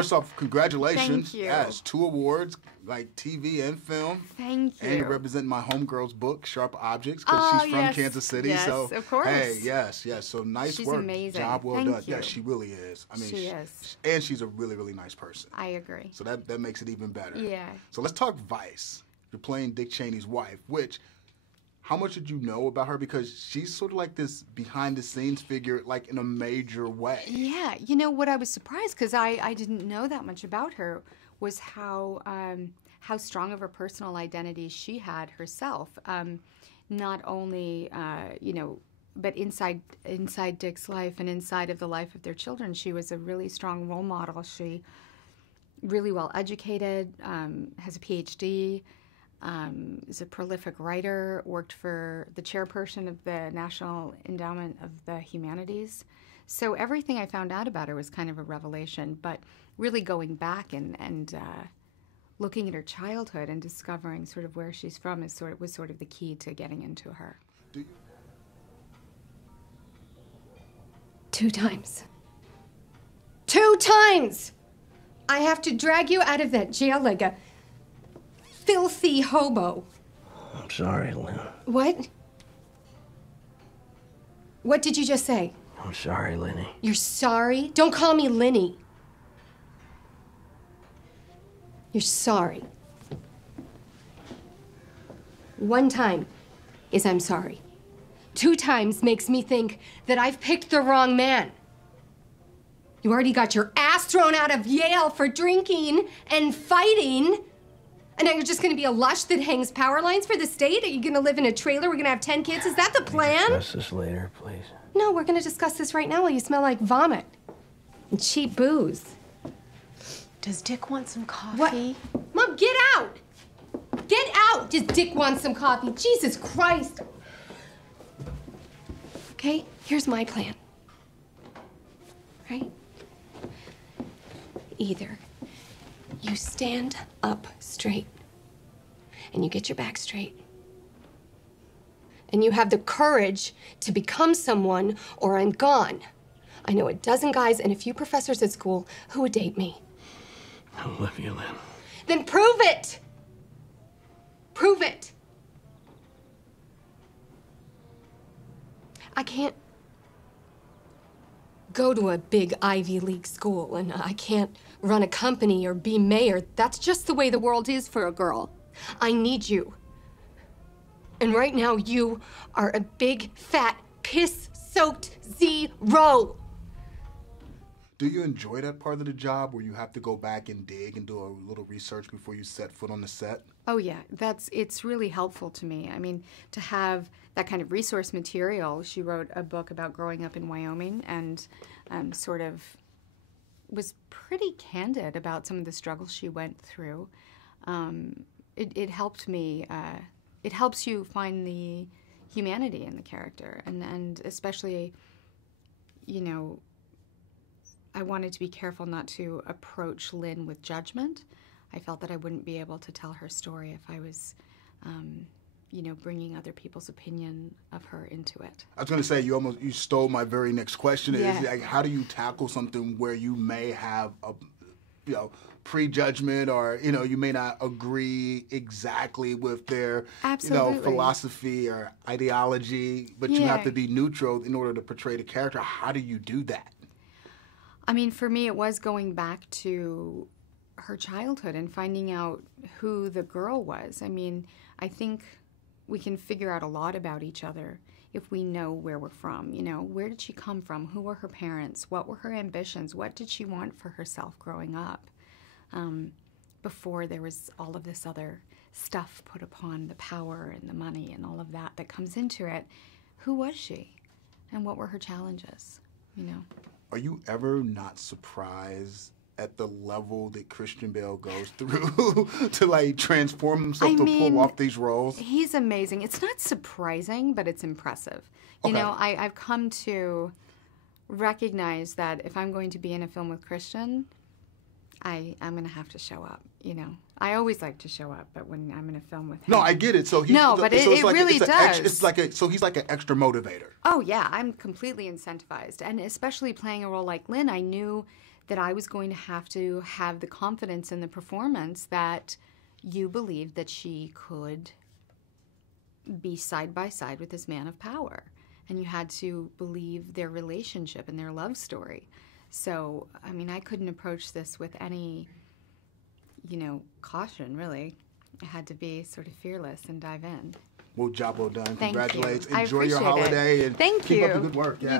first off, congratulations. Thank you. Yes, 2 awards, like TV and film. Thank you. And you're representing my homegirl's book, Sharp Objects, because she's from Kansas City. Yes, so, of course. hey, yes. So nice She's work. amazing. Job well Thank done. you. Yeah, she really is. I mean, she is. And she's a really, really nice person. I agree. So that makes it even better. Yeah. So let's talk Vice. You're playing Dick Cheney's wife, which, how much did you know about her? Because she's sort of like this behind-the-scenes figure, like in a major way. Yeah. You know, what I was surprised, because I didn't know that much about her, was how strong of a personal identity she had herself. Not only, but inside Dick's life and inside of the life of their children, she was a really strong role model. She really well educated, has a PhD, is a prolific writer, worked for the chairperson of the National Endowment of the Humanities. So everything I found out about her was kind of a revelation, but really going back and looking at her childhood and discovering sort of where she's from was sort of the key to getting into her. 2 times. 2 times! I have to drag you out of that jail like a filthy hobo. I'm sorry, Lynn. What? What did you just say? I'm sorry, Lenny. You're sorry? Don't call me Lenny. You're sorry. 1 time is I'm sorry. 2 times makes me think that I've picked the wrong man. You already got your ass thrown out of Yale for drinking and fighting. And now you're just gonna be a lush that hangs power lines for the state? Are you gonna live in a trailer? We're gonna have 10 kids? Is that the plan? Discuss this later, please. No, we're gonna discuss this right now while you smell like vomit and cheap booze. Does Dick want some coffee? What? Mom, get out! Get out! Does Dick want some coffee? Jesus Christ! Okay, here's my plan. Right? Either you stand up straight and you get your back straight and you have the courage to become someone, or I'm gone. I know a dozen guys and a few professors at school who would date me. I love you, Lynn. Then prove it! Prove it! I can't go to a big Ivy League school, and I can't run a company or be mayor. That's just the way the world is for a girl. I need you. And right now, you are a big, fat, piss-soaked zero. Do you enjoy that part of the job where you have to go back and dig and do a little research before you set foot on the set? Oh yeah, it's really helpful to me. I mean, to have that kind of resource material. She wrote a book about growing up in Wyoming and sort of was pretty candid about some of the struggles she went through. It helped me. It helps you find the humanity in the character, and especially, you know, I wanted to be careful not to approach Lynn with judgment. I felt that I wouldn't be able to tell her story if I was, you know, bringing other people's opinion of her into it. I was going to say, you stole my very next question. Yeah. Is like, how do you tackle something where you may have a, you know, prejudgment, or, you know, you may not agree exactly with their, Absolutely. you know, philosophy or ideology, but you have to be neutral in order to portray the character. How do you do that? I mean, for me, it was going back to her childhood and finding out who the girl was. I mean, I think we can figure out a lot about each other if we know where we're from. You know, where did she come from? Who were her parents? What were her ambitions? What did she want for herself growing up? Before there was all of this other stuff put upon the power and the money and all of that that comes into it. Who was she? And what were her challenges, you know? Are you ever not surprised at the level that Christian Bale goes through to, like, transform himself to pull off these roles? He's amazing. It's not surprising, but it's impressive. You know, I've come to recognize that if I'm going to be in a film with Christian, I'm going to have to show up, you know. I always like to show up, but when I'm in a film with him... No, I get it. So he's, no, but it really does. So he's like an extra motivator. Oh, yeah. I'm completely incentivized. And especially playing a role like Lynn, I knew that I was going to have the confidence in the performance that you believed that she could be side by side with this man of power. And you had to believe their relationship and their love story. So, I mean, I couldn't approach this with any, caution, really. I had to be sort of fearless and dive in. Well, job well done. Thank you. Congratulations. I Enjoy your appreciate it. holiday and Thank keep up you. the good work. Yeah.